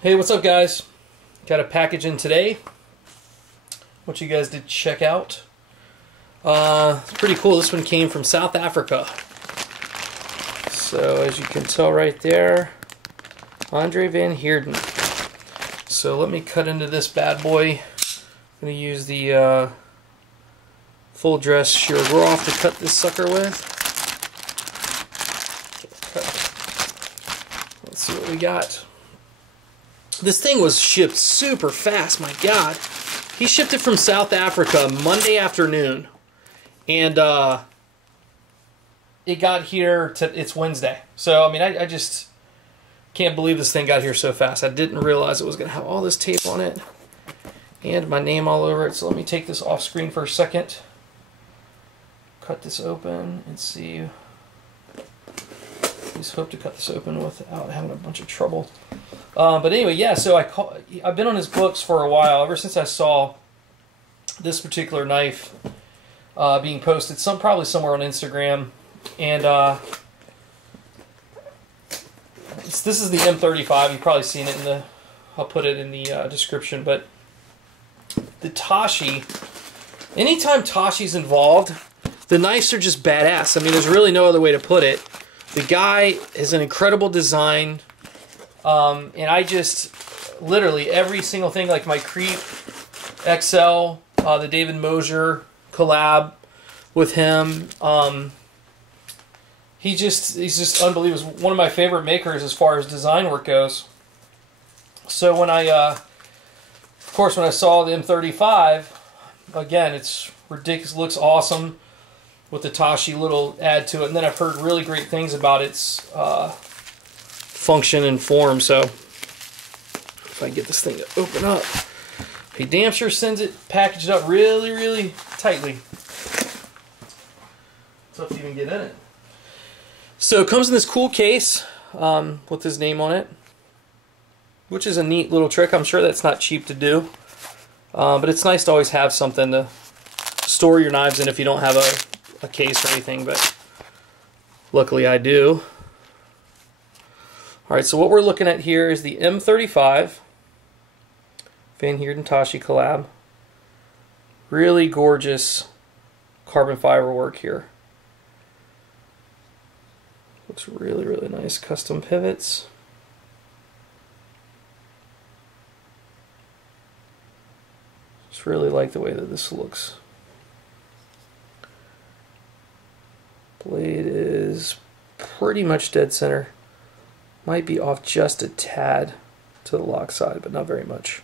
Hey, what's up, guys? Got a package in today. What you guys did check out. It's pretty cool. This one came from South Africa. So as you can tell right there, Andre van Heerden. So let me cut into this bad boy. I'm going to use the full dress shear Roth to cut this sucker with. Let's see what we got. This thing was shipped super fast, my God. He shipped it from South Africa Monday afternoon. And it got here, it's Wednesday. So, I mean, I just can't believe this thing got here so fast. I didn't realize it was going to have all this tape on it. And my name all over it. So let me take this off screen for a second. Cut this open and see. Just hope to cut this open without having a bunch of trouble. But anyway, yeah, so I've been on his books for a while, ever since I saw this particular knife being posted, probably somewhere on Instagram. And this is the M35. You've probably seen it I'll put it in the description. But the Tashi, anytime Tashi's involved, the knives are just badass. I mean, there's really no other way to put it. The guy is an incredible design. And I just, literally, every single thing, like my Creep XL, the David Mosier collab with him, he's just unbelievable. He's one of my favorite makers as far as design work goes. So when of course, when I saw the M35, again, it's ridiculous, looks awesome with the Tashi little add to it. And then I've heard really great things about its function and form. So if I get this thing to open up, he damn sure sends it packaged up really, really tightly. Tough to even get in it. So it comes in this cool case with his name on it, which is a neat little trick. I'm sure that's not cheap to do, but it's nice to always have something to store your knives in if you don't have a case or anything, but luckily I do. Alright, so what we're looking at here is the M35 Van Heerden Tashi collab. Really gorgeous carbon fiber work here. Looks really, really nice. Custom pivots. Just really like the way that this looks. Blade is pretty much dead center. Might be off just a tad to the lock side, but not very much.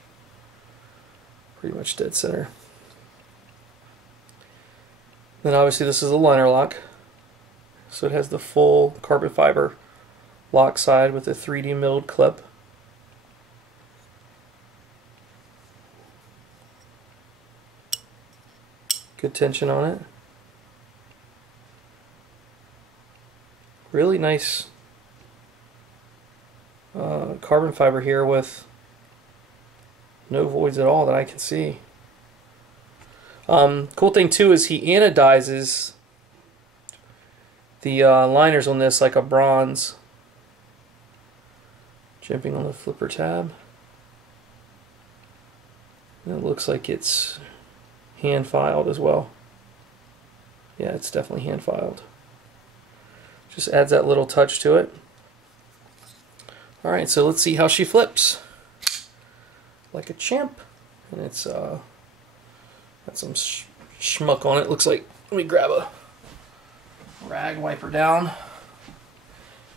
Pretty much dead center. Then obviously this is a liner lock. So it has the full carbon fiber lock side with a 3D milled clip. Good tension on it. Really nice carbon fiber here with no voids at all that I can see. Cool thing too is he anodizes the liners on this like a bronze. Jumping on the flipper tab. And it looks like it's hand filed as well. Yeah, it's definitely hand filed. Just adds that little touch to it. Alright, so let's see how she flips. Like a champ. And it's got some schmuck on it. Looks like, let me grab a rag, wipe her down.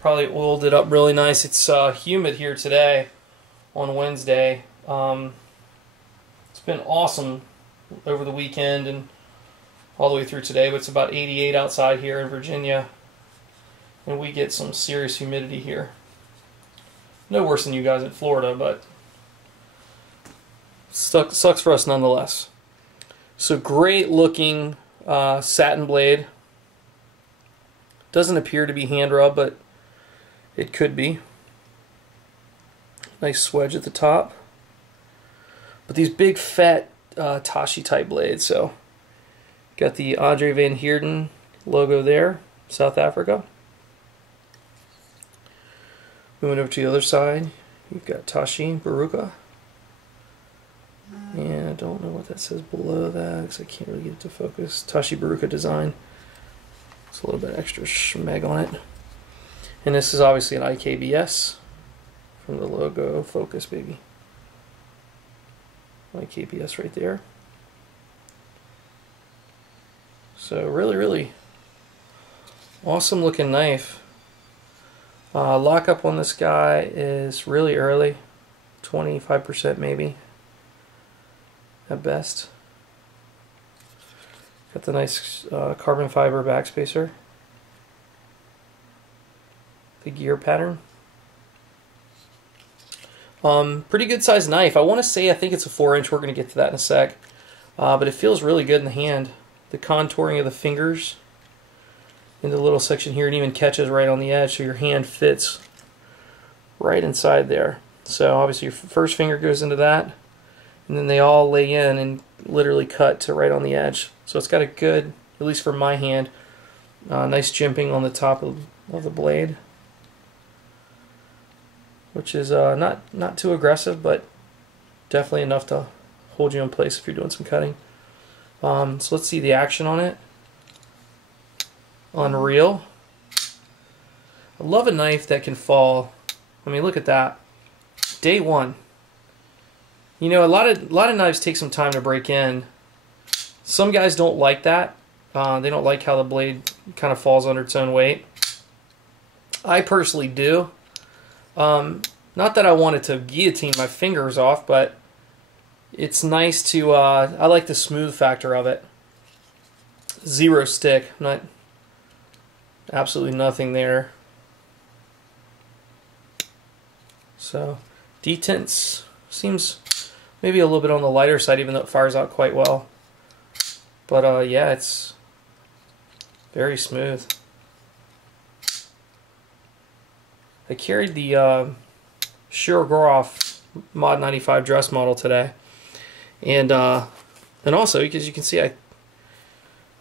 Probably oiled it up really nice. It's humid here today on Wednesday. It's been awesome over the weekend and all the way through today, but it's about 88 outside here in Virginia. And we get some serious humidity here. No worse than you guys in Florida, but sucks for us nonetheless. So great looking satin blade. Doesn't appear to be hand rubbed, but it could be. Nice swedge at the top. But these big fat Tashi type blades. So got the Andre van Heerden logo there, South Africa. Moving over to the other side, You've got Tashi Bharucha. And I don't know what that says below that because I can't really get it to focus. Tashi Bharucha design. It's a little bit extra schmeg on it. And this is obviously an IKBS from the logo. Focus, baby. IKBS right there. So really awesome looking knife. Lockup on this guy is really early, 25% maybe at best. Got the nice carbon fiber backspacer. The gear pattern. Pretty good sized knife. I want to say I think it's a 4-inch. We're going to get to that in a sec. But it feels really good in the hand. The contouring of the fingers in the little section here, and even catches right on the edge, so your hand fits right inside there. So obviously your first finger goes into that, and then they all lay in and literally cut to right on the edge. So it's got a good, at least for my hand, nice jimping on the top of the blade, which is not too aggressive, but definitely enough to hold you in place if you're doing some cutting. So let's see the action on it. Unreal. I love a knife that can fall. I mean, look at that. Day one. You know, a lot of knives take some time to break in. Some guys don't like that. They don't like how the blade kind of falls under its own weight. I personally do. Not that I wanted to guillotine my fingers off, but it's nice to, I like the smooth factor of it. Zero stick, not absolutely nothing there. So detents seems maybe a little bit on the lighter side, even though it fires out quite well. But yeah, it's very smooth. I carried the Shirogorov Mod 95 dress model today, and also because you can see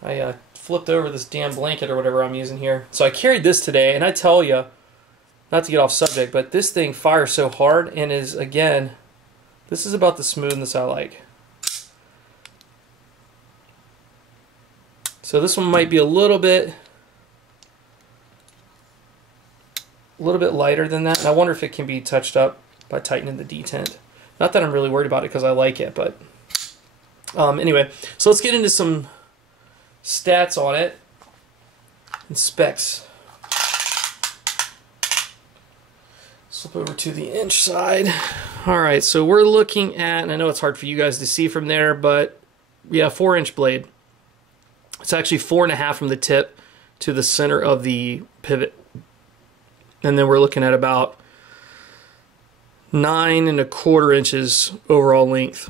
I flipped over this damn blanket or whatever I'm using here. So I carried this today, and I tell you, not to get off subject, but this thing fires so hard and is, again, this is about the smoothness I like. So this one might be a little bit lighter than that. And I wonder if it can be touched up by tightening the detent. Not that I'm really worried about it because I like it, but anyway, so let's get into some stats on it and specs. Flip over to the inch side. Alright, so we're looking at, and I know it's hard for you guys to see from there, but yeah, 4-inch blade. It's actually 4.5 from the tip to the center of the pivot. And then we're looking at about 9.25 inches overall length.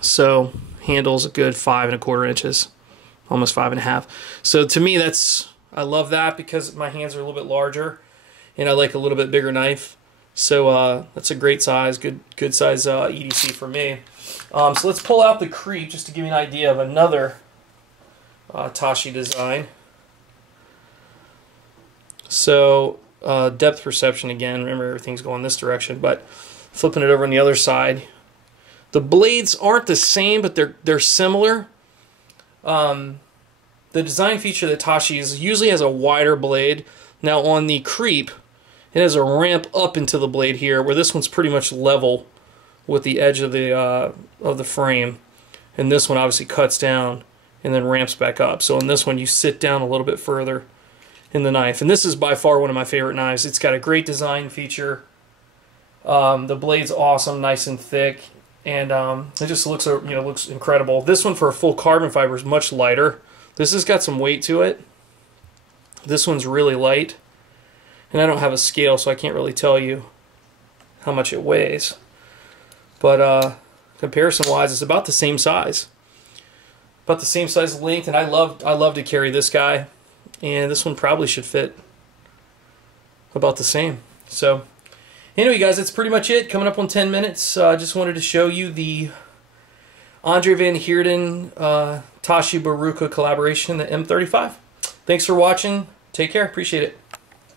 So handle's a good 5.25 inches, almost 5.5. So to me, I love that because my hands are a little bit larger, and I like a little bit bigger knife. So that's a great size, good size EDC for me. So let's pull out the creep just to give you an idea of another Tashi design. So depth perception again. Remember, everything's going this direction, but flipping it over on the other side. The blades aren't the same, but they're similar. The design feature that Tashi usually has a wider blade. Now on the creep, it has a ramp up into the blade here, where this one's pretty much level with the edge of the frame, and this one obviously cuts down and then ramps back up. So in this one, you sit down a little bit further in the knife, and this is by far one of my favorite knives. It's got a great design feature. The blade's awesome, nice and thick, and it just looks looks incredible. This one for a full carbon fiber is much lighter. This has got some weight to it. This one's really light, and I don't have a scale, so I can't really tell you how much it weighs. But comparison-wise, it's about the same size, about the same size length, and I love to carry this guy, and this one probably should fit about the same. So anyway, guys, that's pretty much it. Coming up on 10 minutes, I just wanted to show you the Andre van Heerden Tashi Bharucha collaboration, the M35. Thanks for watching. Take care. Appreciate it.